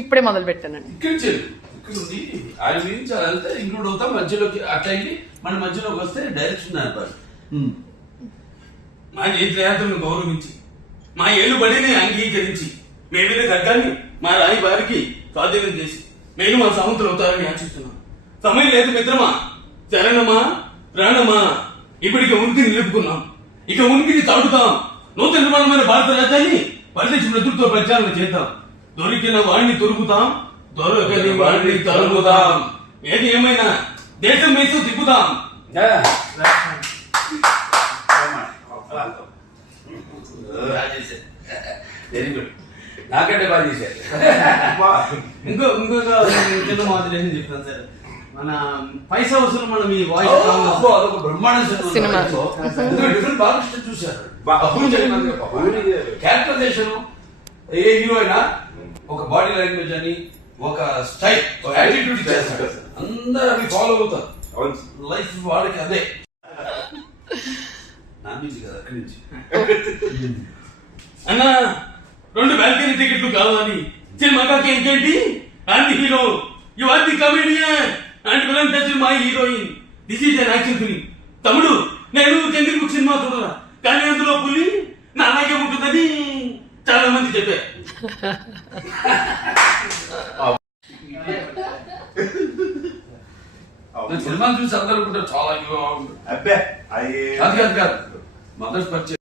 ఇప్పుడే మొదలు పెట్టానండి. ఇక్కడ నుండి ఆయన గురించి అదంతా ఇంక్లూడ్ అవుతాం, మధ్యలోకి అట్లా వెళ్ళి మన మధ్యలోకి వస్తే డైరెక్షన్ ఏర్పాటు. మా నేతను గౌరవించి మా ఏళ్ళు బడిని అంగీకరించి మేమే చట్టాన్ని మా రాయి వారికి స్వాధీనం చేసి మేము మా సమంతులు అవుతారని ఆశిస్తున్నాం. సమయం లేదు మిత్రమా, చరణమా, ప్రాణమా, ఇప్పటికి ఉనికి నిలుపుకున్నాం, ఇక ఉనికిని తాడుతాం. నూతన నిర్మాణమైన భారత రాజ్యాన్ని పరిదేశ నేతృత్వ ప్రచారణ చేద్దాం. దొరికిన వాడిని దొరుకుతాం, దొరకని వాడిని తరుముదాం. ఏది ఏమైనా దేశం వేసి తిప్పుదాం. వెరీ గుడ్, నాకంటే బాగా చేశారు. ఇంకొక చిన్న మాదిరి చెప్తాను సార్. మన పైసా వసూలు మనం ఈ వాయిస్ అదొక బ్రహ్మాండ సినిమా బాగా చూశారు. క్యారెక్టరైజేషన్ ఏ హీరో అయినా ఒక బాడీ లాంగ్వేజ్ అని ఒక స్టైల్ యాటిట్యూడ్ చేస్తాడు, అందరూ అవి ఫాలో అవుతారు. లైఫ్ వాళ్ళకి అదే నా నుంచి కదా, అక్కడి నుంచి. అన్న 2 బాల్కనీ టికెట్లు కావాలి సినిమాకి. ఇంకేంటి and hero, you are the comedian and villain touch my heroine. This is an action film. తమ్ముడు, నేను చంద్ర బుక్ సినిమా చూడరా, కానీ అందులో పులి నా అలాగే ఉంటుందని చాలా మంది చెప్పారు. సినిమా చూసి అందరూ చాలా అబ్బే కాదు మదర్స్ పరిచయం.